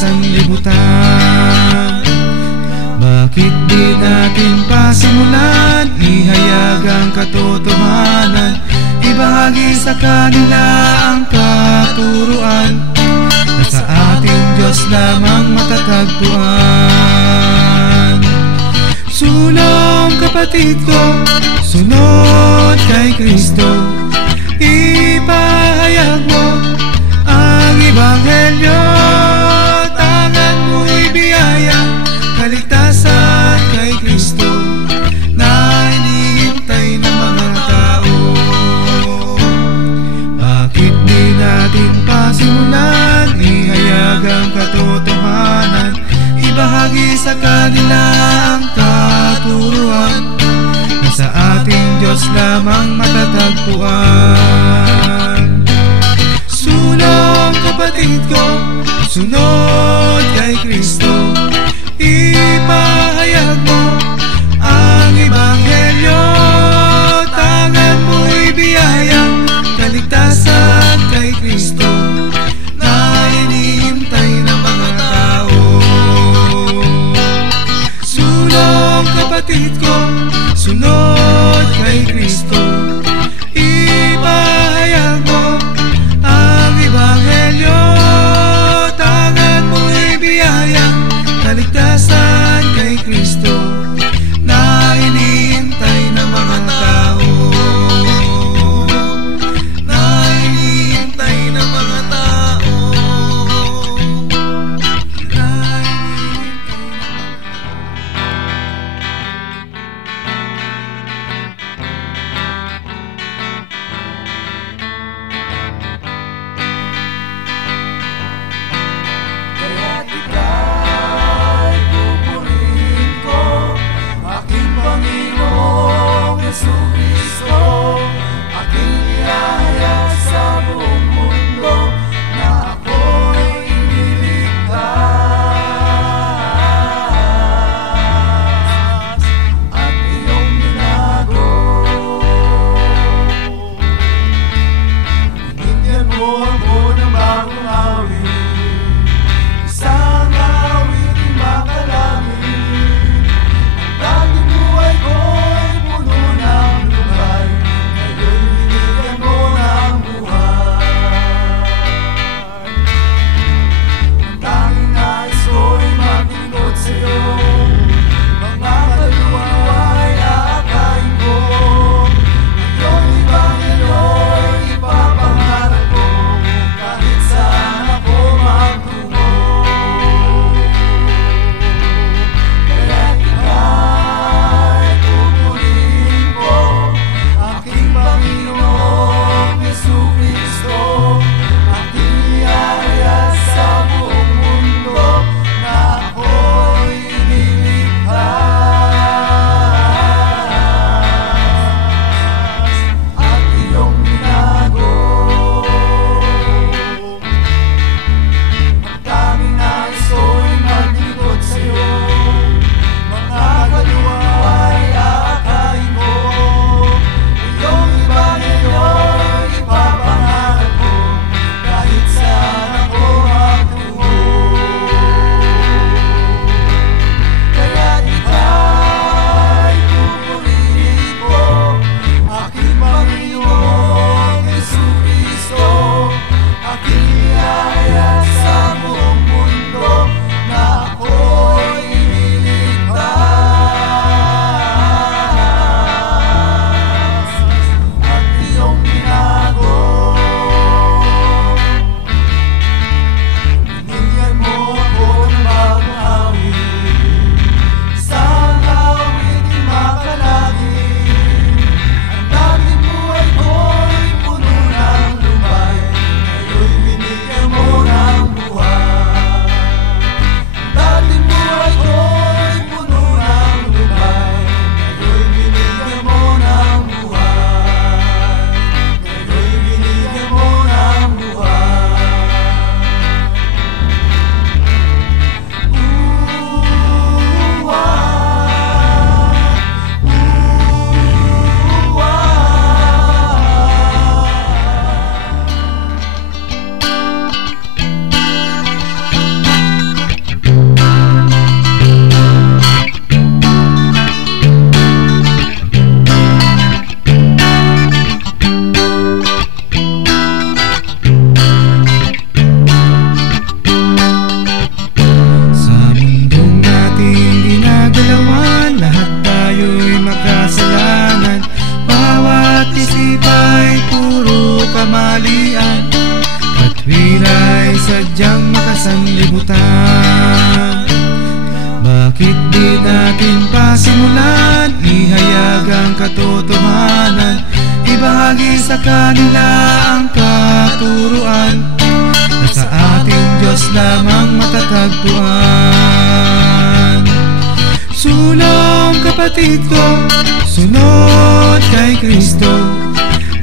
sanlibutan. Bakit di natin pasimulan, ihayag ang katotohanan, ibahagi sa kanila ang katuruan, na sa ating Diyos lamang matatagpuan. Sulong kapatid ko, sunod kay Kristo, ipahayag mo ang Ebanghelyo. Tangan mo'y biyaya, kaligtasan kay Kristo, na hinihintay ng mga tao. Bakit di natin pasimulan, ihayag ang katotohanan, ibahagi sa kanila ang katuruan, na sa ating Diyos lamang matatagpuan. Sulong kapatid ko, sunod kay Kristo, ipahayag mo ang Ebanghelyo. Tangan mo'y biyaya, kaligtasan kay Kristo, na hinihintay ng mga tao. Sulong kapatid ko, sunod kay Kristo, ipahayag mo ang Ebanghelyo. Tangan mo'y biyaya, kaligtasan kay Kristo, na hinihintay ng mga tao. Na hinihintay ng mga tao. Na hinihintay ng mga tao. sanglibutan. Bakit di natin pasimulan, ihayag ang katotohanan, ibahagi sa kanila ang katuruan, na sa ating Diyos lamang matatagpuan. Sulong kapatid ko, sunod kay Kristo,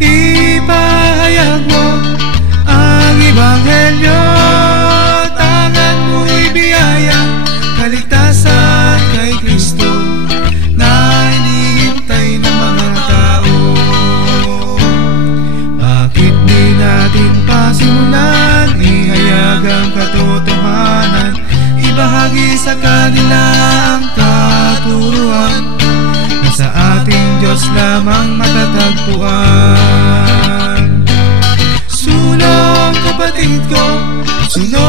ipahayag mo ang Ebanghelyo. Tangan mo'y biyaya, kaligtasan kay Kristo, na hinihintay ng mga tao. Bakit di natin pasimulan, ihayag ang katotohanan, ibahagi sa kanila ang katuruan, na sa ating Diyos lamang matatagpuan. Sulong kapatid ko, sunod